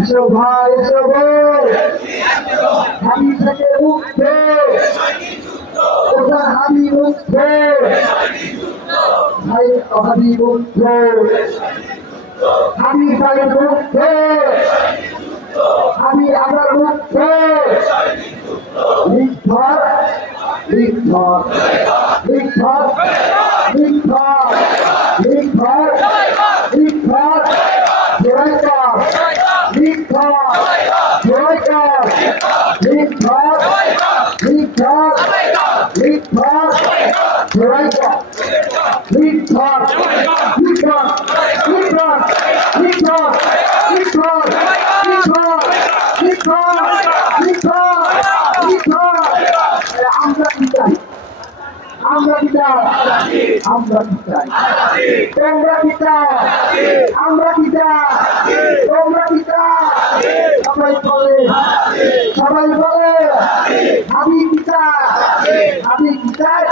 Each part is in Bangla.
এসো ভাই এসো বোন, হাবি থেকে উঠবে, ওটা হাবি উঠবে, ভাই হাবি উঠবে, হাবি ভাই উঠবে, হাবি আবার উঠবে, লিখধর লিখধর লিখধর লিখধর লিখধর লিখধর জয়কার লিখধর জয়কার লিখধর লিখধর লিখধর জয়কার লিখধর লিখধর লিখধর লিখধর লিখধর লিখধর লিখধর লিখধর লিখধর আমরা কি চাই আমরা কি চাই আমরা কি চাই তোমরা কি চাই আমরা কি চাই তোমরা কি চাই সবাই বলে আমি কি চাই আমি কি চাই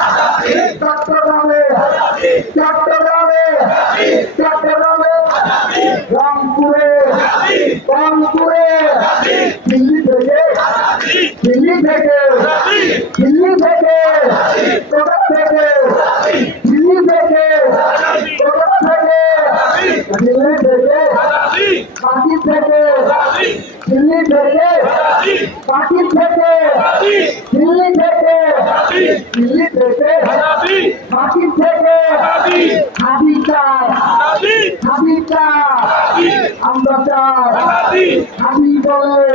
চট্টগ্রামে চট্টগ্রামে চট্টগ্রামে রংপুরে রংপুরে দিল্লি থেকে দিল্লি থেকে দিল্লি থেকে কলকাতা থেকে দিল্লি থেকে কলকাতা থেকে দিল্লি থেকে পাকি থেকে দিল্লি থেকে পাকি থেকে দিল্লি থেকে দিল্লি থেকে পাকি থেকে হাবি চাই হাবি চাই আমরা চাই হাবি বলে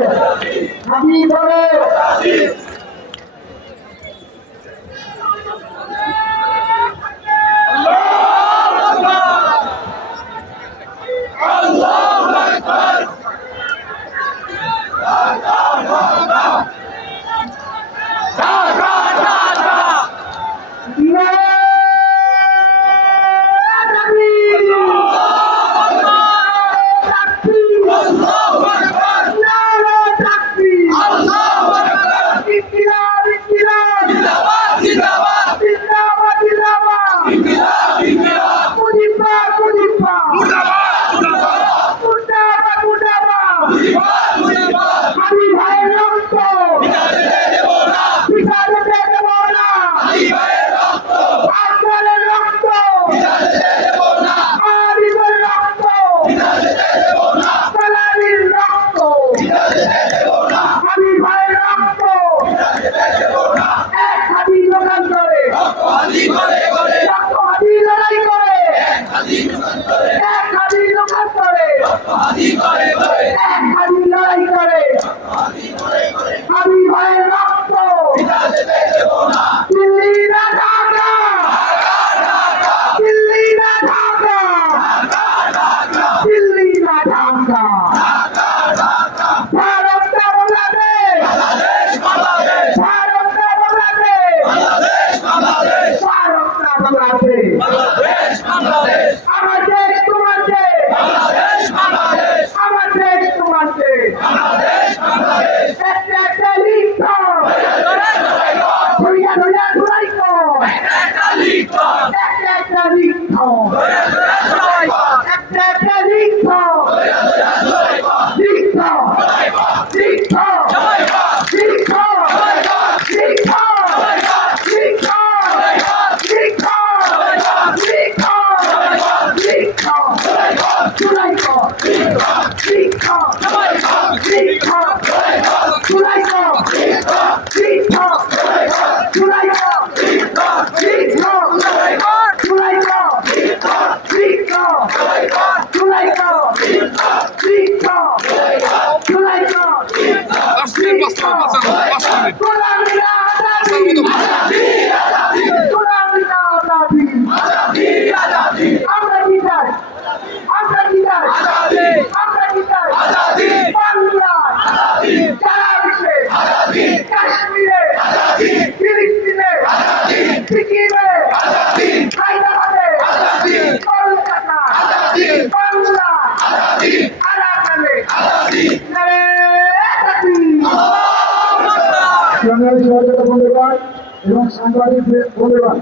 এবং সাংবাদিক বন্ধুগণ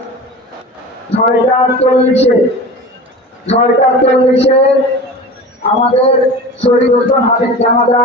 6টা 40-এ আমাদের শহীদ হোসেন হাবিব জানাজা